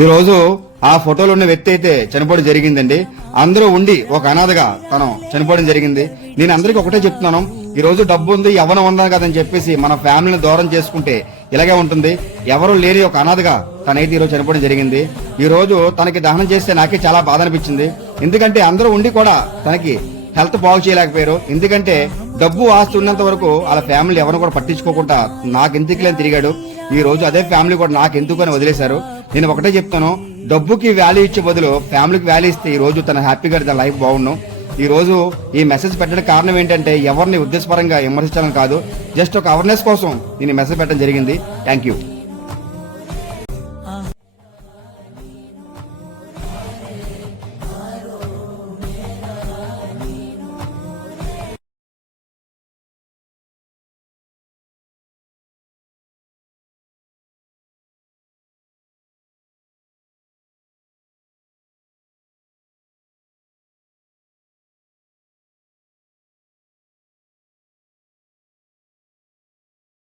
ఈ రోజు ఆ ఫోటోలో ఉన్న వ్యక్తి అయితే చనిపోవడం జరిగిందండి. అందరూ ఉండి ఒక అనాథగా తను చనిపోవడం జరిగింది. నేను అందరికీ ఒకటే చెప్తున్నాను, ఈ రోజు డబ్బు ఉంది యవ్వనం ఉందా కదని చెప్పేసి మన ఫ్యామిలీని దూరం చేసుకుంటే ఇలాగే ఉంటుంది. ఎవరు లేని ఒక అనాథగా తనైతే ఈ రోజు చనిపోవడం జరిగింది. ఈ రోజు తనకి దహనం చేస్తే నాకే చాలా బాధ అనిపించింది. ఎందుకంటే అందరూ ఉండి కూడా తనకి హెల్త్ బాగు చేయలేకపోయారు. ఎందుకంటే డబ్బు ఆస్తి ఉన్నంత వరకు వాళ్ళ ఫ్యామిలీ ఎవరిని కూడా పట్టించుకోకుండా నాకెందుకులేని తిరిగాడు. ఈ రోజు అదే ఫ్యామిలీ కూడా నాకెందుకు అని వదిలేశారు. నేను ఒకటే చెప్తాను, డబ్బుకి వాల్యూ ఇచ్చే బదులు ఫ్యామిలీకి వాల్యూ ఇస్తే ఈ రోజు తన హ్యాపీగా తన లైఫ్ బాగుండు. ఈ రోజు ఈ మెసేజ్ పెట్టడానికి కారణం ఏంటంటే ఎవరిని ఉద్దేశపరంగా విమర్శించాలని కాదు, జస్ట్ ఒక అవేర్నెస్ కోసం నేను మెసేజ్ పెట్టడం జరిగింది. Thank you.